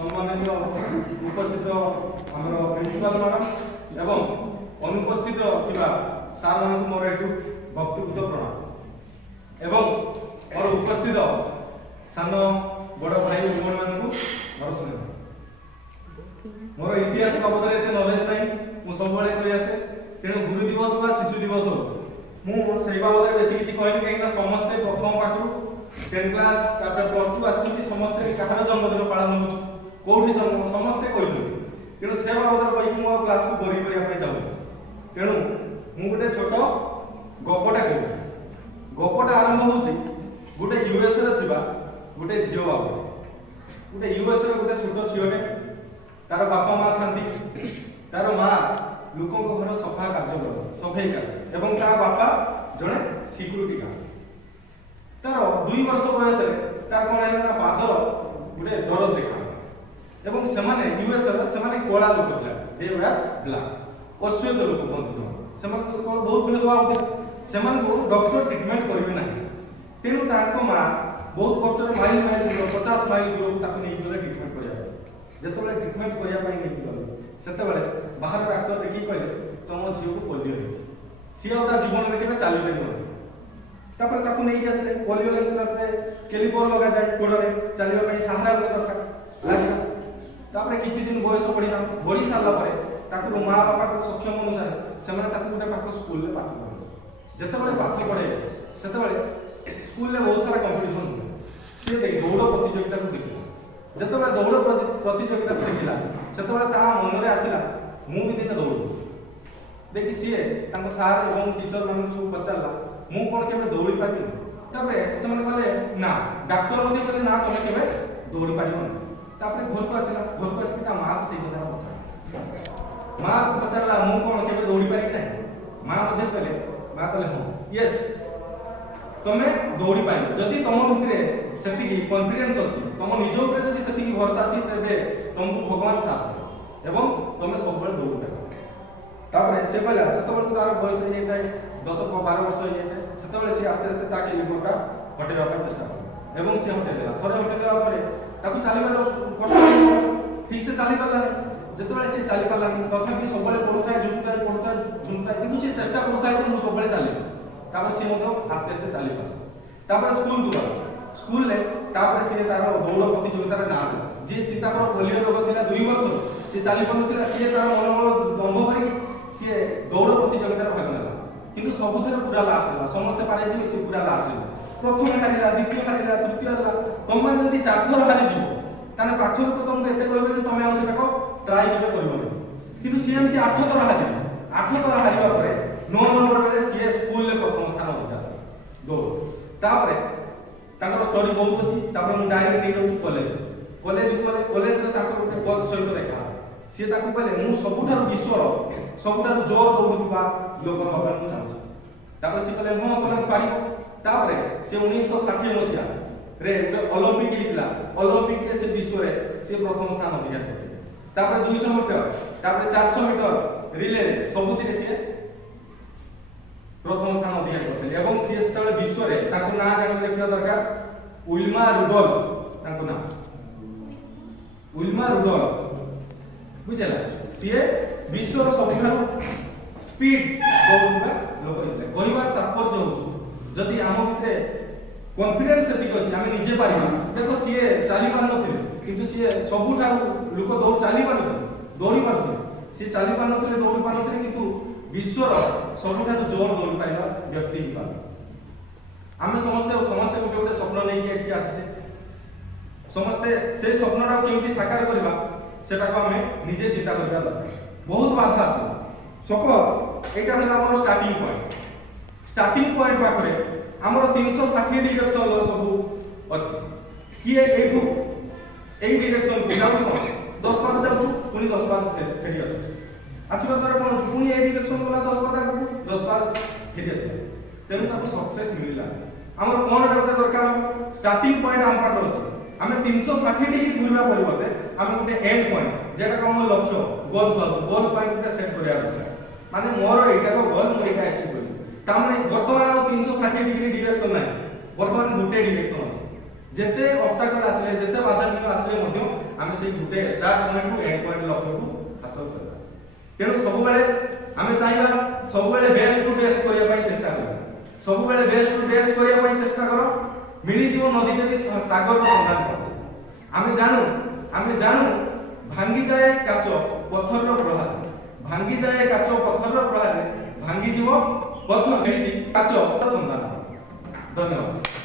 সম্মানিত উপস্থিত আমার প্রিন্সিপাল ম্যাডাম এবং অনুপস্থিত থিবা সার ମାନଙ୍କୁ ମୋର ଏଠୁ ଭକ୍ତିପୂତ ପ୍ରଣାମ ଏବଂ ମୋର ଉପସ୍ଥିତ ସାନ ବଡ଼ ଭାଇ ଭଉଣୀମାନଙ୍କୁ ମୋର ସ୍ନେହ। ମୋର ଇତିହାସ ବାବଦରେ ଏତେ ନଲେଜ ନାହିଁ, ମୁଁ ସବୁବେଳେ କହି ଆସେ, ତେଣୁ ଗୁରୁ ଦିବସ ବା ଶିଶୁ ଦିବସ ମୁଁ ସେଇ ବାବଦରେ ବେଶୀ କିଛି କହିନି, କାହିଁକିନା ସମସ୍ତେ ପ୍ରଥମ ପାଖରୁ 10 କ୍ଲାସ୍ ତାପରେ +2 ଆସିଛନ୍ତି, ସମସ୍ତେ କାହାର ଜନ୍ମଦିନ ପାଳନ ହେଉଛି, କୋଉଠି ଜନ୍ମ ସମସ୍ତେ କହିଛନ୍ତି, ତେଣୁ ସେ ବାବଦରେ କହିକି ମୁଁ ଆଉ କ୍ଲାସକୁ ବୋରିଂ କରିବା ପାଇଁ ଚାହୁଁନି। ତେଣୁ ମୁଁ ଗୋଟେ ଛୋଟ ଗପଟା କହୁଛି। ଗପଟା ଆରମ୍ଭ ହେଉଛି ଗୋଟେ ୟୁଏସ୍ରେ ଥିବା ଗୋଟେ ଝିଅ ବାବଦରେ। ଗୋଟେ ୟୁଏସ୍ରେ ଗୋଟେ ଛୋଟ ଝିଅଟେ, ତାର ବାପା ମା ଥାନ୍ତି, ତାର ମା ଲୋକଙ୍କ ଘର ସଫା କାର୍ଯ୍ୟ କରନ୍ତି, ସଫେଇ କାର୍ଯ୍ୟ, ଏବଂ ତା ବାପା ଜଣେ ସିକ୍ୟୁରିଟି ଗାର୍ଡ। ତାର 2 ବର୍ଷ ବୟସରେ ତାର କ'ଣ ହେଲା ନା ପାଦର ଗୋଟେ ଦରଦ ଦେଖା ଏବଂ ସେମାନେ ୟୁଏସ୍ରେ ସେମାନେ କଳା ଲୋକ ଥିଲେ, ଦେ ୱେର୍ ବ୍ଲାକ୍, ଅଶ୍ୱେତ ଲୋକ କୁହନ୍ତି ସେମାନଙ୍କୁ ସେ ବହୁତ ଭେଦଭାବ ଥିଲେ, ସେମାନଙ୍କୁ ଡକ୍ଟର ଟ୍ରିଟମେଣ୍ଟ କରିବେ ନାହିଁ। ତେଣୁ ତାଙ୍କ ମା ବହୁତ କଷ୍ଟରେ ମାଇଲ ଦୂର 50 ମାଇଲ ଦୂରକୁ ତାକୁ ନେଇକି ଗଲେ ଟ୍ରିଟମେଣ୍ଟ କରିବା ପାଇଁ। ଯେତେବେଳେ ଟ୍ରିଟମେଣ୍ଟ କରିବା ପାଇଁ ନେଇକି ଗଲେ ସେତେବେଳେ ବାହାର ଡାକ୍ତର ଦେଖିକି କହିଲେ ତମ ଝିଅକୁ ପୋଲିଓ ହେଇଛି, ସିଏ ଆଉ ତା ଜୀବନରେ କେବେ ଚାଲିପାରିବନି। ତାପରେ ତାକୁ ନେଇକି ଆସିଲେ, ପୋଲିଓ ଲାଗିଲା ପରେ କେଲିପର ଲଗାଯାଏ ଗୋଡ଼ରେ, ଚାଲିବା ପାଇଁ ସାହାରା ଗୋଟେ ଦରକାର ଲାଗିଲା। ତାପରେ କିଛି ଦିନ ବୟସ ବଢ଼ି ସାରିଲା ପରେ ତାକୁ ମା ବାପାଙ୍କ ସକ୍ଷମ ଅନୁସାରେ ସେମାନେ ତାକୁ ଗୋଟେ ପାଖ ସ୍କୁଲରେ ପାଠ ପଢ଼ାଇଲେ। ଯେତେବେଳେ ପାଠ ପଢ଼ାଇଲେ ସେତେବେଳେ ସ୍କୁଲରେ ବହୁତ ସାରା କମ୍ପିଟିସନ ହୁଏ। ସିଏ ଦୌଡ଼ ପ୍ରତିଯୋଗିତାକୁ ଦେଖିଲା। ଯେତେବେଳେ ଦୌଡ଼ ପ୍ରତିଯୋଗିତାକୁ ଦେଖିଲା ସେତେବେଳେ ତା ମନରେ ଆସିଲା ମୁଁ ବି ଦିନେ ଦୌଡ଼ିବି। ଦେଖି ସିଏ ତାଙ୍କ ସାର୍ ଏବଂ ଟିଚର ମାନଙ୍କୁ ସବୁ ପଚାରିଲା ମୁଁ କ'ଣ କେବେ ଦୌଡ଼ି ପାରିବି? ତାପରେ ସେମାନେ କହିଲେ ନା, ଡାକ୍ତର ମଧ୍ୟ କହିଲେ ନା ତମେ କେବେ ଦୌଡ଼ି ପାରିବନି। ତାପରେ ଘରକୁ ଆସିଲା, ଘରକୁ ଆସିକି ତା ମାଆକୁ ସେଇ କଥା ପଚାରିଲା। ମାଆକୁ ପଚାରିଲା ମୁଁ କ'ଣ କେବେ ଦୌଡ଼ି ପାରିବି ନାହିଁ? ମା ମଧ୍ୟ କହିଲେ, ମା କହିଲେ ହଁ ୟେସ୍ ତମେ ଦୌଡ଼ି ପାରିବ, ଯଦି ତମ ଭିତରେ ସେତିକି କନଫିଡେନ୍ସ ଅଛି, ତମ ନିଜ ଉପରେ ଯଦି ସେତିକି ଭରସା ଅଛି, ତେବେ ତମକୁ ଭଗବାନ ସାଥ ଦେବେ ଏବଂ ତମେ ସବୁବେଳେ ଦୌଡ଼ି ପାରିବ। ତାପରେ ସେ କହିଲା ସେତେବେଳକୁ ତାର ବୟସ ହେଇଯାଇଥାଏ 10-12 ବର୍ଷ ହେଇଯାଇଥାଏ। ସେତେବେଳେ ସେ ଆସ୍ତେ ଆସ୍ତେ ତା କେଲିପରଟା ହଟେଇବା ପାଇଁ ଚେଷ୍ଟା କଲା ଏବଂ ସେ ହଟେଇ ଦେଲା। ଥରେ ହଟେଇ ଦେବା ପରେ ତାକୁ ଚାଲିବାର କଷ୍ଟ, ଠିକ ସେ ଚାଲି ପାରିଲାନି। ଯେତେବେଳେ ସେ ଚାଲି ପାରିଲାନି ତଥାପି ସବୁବେଳେ ପଢୁଥାଏ ଝୁମୁଥାଏ, କିନ୍ତୁ ସେ ଚେଷ୍ଟା କରୁଥାଏ ଯେ ମୁଁ ସବୁବେଳେ ଚାଲିବି। ତାପରେ ସେ ମଧ୍ୟ ଆସ୍ତେ ଆସ୍ତେ ଚାଲି ପାରିଲା। ତାପରେ ସ୍କୁଲକୁ ଗଲା, ସ୍କୁଲରେ ତାପରେ ସେ ତାର ଦୌଡ଼ ପ୍ରତିଯୋଗିତାରେ ନାଁ ଦେଲା। ଯିଏ ଚିତାଙ୍କର ପୋଲିଓ ରୋଗ ଥିଲା 2 ବର୍ଷ, ସେ ଚାଲି ପାରୁନଥିଲା, ସିଏ ତାର ମନୋବଳ ଦମ୍ଭ କରିକି ସିଏ ଦୌଡ଼ ପ୍ରତିଯୋଗିତାରେ ଭାଗ ନେଲା, କିନ୍ତୁ ସବୁଥିରେ ପୁରା ଲାଷ୍ଟ ହେଲା। ସମସ୍ତେ ପାରେଯିବେ, ସେ ପୁରା ଲାଷ୍ଟ ହେଲା। ପ୍ରଥମେ ହାରିଲା, ଦ୍ୱିତୀୟ ହାରିଲା, ତୃତୀୟ ହାରିଲା। ତମମାନେ ଯଦି 4 ଥର ହାରିଯିବ ତାହେଲେ ପାଖ ଲୋକ ତମକୁ ଏତେ କହିବେ ଯେ ତମେ ଆଉ ସେଟାକୁ ଟ୍ରାଏ କେବେ କରିବନି। କିନ୍ତୁ ସିଏ ଏମିତି 8 ଥର ହାରିଲା। 8 ଥର ହାରିବା ପରେ 9 ନମ୍ବରରେ ସିଏ ସ୍କୁଲରେ ପ୍ରଥମ ସ୍ଥାନ ଅଧିକାର ଦୌଡ଼। ତାପରେ ତାଙ୍କର ଷ୍ଟୋରି ବହୁତ ଅଛି। ତାପରେ ମୁଁ ଡାଇରେକ୍ଟ ନେଇଯାଉଛି କଲେଜକୁ ଗଲେ, କଲେଜରେ ତାଙ୍କର ଗୋଟେ କୋଚ୍ ସହିତ ଦେଖା ହେଲା। ସିଏ ତାକୁ କହିଲେ ମୁଁ ସବୁଠାରୁ ବିଶ୍ୱର ସବୁଠାରୁ ଜୋର ଦୌଡ଼ୁଥିବା ଲୋକ ହେବା ପାଇଁ ମୁଁ ଚାହୁଁଛି। ତାପରେ ସେ କହିଲେ ହଁ ତମେ ପାରିବ। ତାପରେ ସେ 1960 ମସିହାରେ ଗୋଟେ ଅଲିମ୍ପିକ ହେଇଥିଲା, ଅଲିମ୍ପିକରେ ସେ ବିଶ୍ୱରେ ସେ ପ୍ରଥମ ସ୍ଥାନ ଅଧିକାର କରିଥିଲେ। ତାପରେ 200 ମିଟର, ତାପରେ 400 ମିଟର ରିଲେରେ ସବୁଥିରେ ସିଏ ପ୍ରଥମ ସ୍ଥାନ ଅଧିକାର କରିଥିଲେ ଏବଂ ସିଏ ସେତେବେଳେ ବିଶ୍ୱରେ ତାଙ୍କ ନାଁ ଜାଣିବାକୁ ଦେଖିବା ଦରକାର, ୱିଲ୍ମା ରୁଡଲ୍ଫ। ତାଙ୍କ ନାଁ ୱିଲ୍ମା ରୁଡଲ୍ଫ, ବୁଝିଲା? ସିଏ ବିଶ୍ୱର ସବୁଠାରୁ ସ୍ପିଡ୍ ଦୌଡ଼ୁଥିବା ଲୋକ ହେଇଥିଲେ। କହିବାର ତାତ୍ପର୍ଯ୍ୟ ହେଉଛି ଯଦି ଆମ ଭିତରେ କନଫିଡେନ୍ସ ସେତିକି ଅଛି ଆମେ ନିଜେ ପାରିବା। ଦେଖ ସିଏ ଚାଲି ପାରୁନଥିଲେ କିନ୍ତୁ ସିଏ ସବୁଠାରୁ ଲୋକ ଚାଲି ପାରୁଥିଲେ, ଦୌଡ଼ି ପାରୁଥିଲେ। ସିଏ ଚାଲି ପାରୁନଥିଲେ, ଦୌଡ଼ି ପାରୁନଥିଲେ, କିନ୍ତୁ ବିଶ୍ୱର ସବୁଠାରୁ ଜୋର ଦୌଡ଼ି ପାରିବା ବ୍ୟକ୍ତି ହେଇପାରିଲେ। ଆମେ ସମସ୍ତେ ଗୋଟେ ଗୋଟେ ସ୍ୱପ୍ନ ନେଇକି ଏଠିକି ଆସିଛେ। ସମସ୍ତେ ସେଇ ସ୍ୱପ୍ନଟାକୁ କେମିତି ସାକାର କରିବା ସେଟାକୁ ଆମେ ନିଜେ ଚିନ୍ତା କରିବା ଦରକାର। ବହୁତ ବାଧା ଆସିବ। ସପୋଜ ଏଇଟା ହେଲା ଆମର ଷ୍ଟାର୍ଟିଂ ପଏଣ୍ଟ। ଷ୍ଟାର୍ଟିଂ ପଏଣ୍ଟ ପାଖରେ ଆମର 360 ଡିରେକ୍ସନ ସବୁ ଅଛି। କିଏ ଏଇଠୁ ଏଇ ଡିରେକ୍ସନକୁ ଯାଉଛୁ, 10 ପାଦ ଯାଉଛୁ, ପୁଣି 10 ପାଦ ଫେରି ଆସୁଛୁ। ଆସିବା ଦ୍ୱାରା କ'ଣ ପୁଣି ଏଇ ଡିରେକ୍ସନ ଗଲା 10 ପାଦ ଆଗକୁ, 10 ପାଦ ଫେରି ଆସିଲା। ତେଣୁ ତାକୁ ସକ୍ସେସ୍ ମିଳିଲା। ଆମର କ'ଣ ଗୋଟେ ଦରକାର, ଷ୍ଟାର୍ଟିଂ ପଏଣ୍ଟ ଆମ ପାଖରେ ଅଛି। ଆମେ 360 ଡିଗ୍ରୀ ଘୁରିବା ପରିବର୍ତ୍ତେ ଆମେ ଗୋଟେ ଏଣ୍ଡ ପଏଣ୍ଟ, যেটাকে আমার লক্ষ্য গোল ভাবছো, গোল পয়েন্টটা সেট করিয়া দরকার। মানে মোর এইটা তো গোল, মই এটা অ্যাচিভ করি। তার মানে বর্তমানে আর 360 ডিগ্রি ডিরেকশন নাই, বর্তমানে দুটো ডিরেকশন আছে। ଯେତେ ଅବଷ୍ଟାକଲ ଆସିଲେ ଯେତେ ବାଧାବିଘ୍ନ ଆସିଲେ ମଧ୍ୟ ଆମେ ସେଇ ଗୋଟେ ଷ୍ଟାର୍ଟ ପଏଣ୍ଟରୁ ଏଣ୍ଡ ପଏଣ୍ଟ ଲକ୍ଷ୍ୟକୁ ହାସଲ କରିବା। ତେଣୁ ସବୁବେଳେ ଆମେ ଚାହିଁବା ସବୁବେଳେ ବେଷ୍ଟ ଟୁ ବେଷ୍ଟ କରିବା ପାଇଁ ଚେଷ୍ଟା କରିବା। ସବୁବେଳେ ବେଷ୍ଟ ଟୁ ବେଷ୍ଟ କରିବା ପାଇଁ ଚେଷ୍ଟା କର। ମିଳିଯିବ ନଦୀ ଯଦି ସାଗରର ସନ୍ଧାନ କର। ଆମେ ଜାଣୁ ଭାଙ୍ଗିଯାଏ କାଚ ପଥରର ପ୍ରହାରେ, ଭାଙ୍ଗିଯାଏ କାଚ ପଥରର ପ୍ରହାରେ, ଭାଙ୍ଗିଯିବ ପଥର ଏମିତି କାଚ ସନ୍ଧାନ। ଧନ୍ୟବାଦ।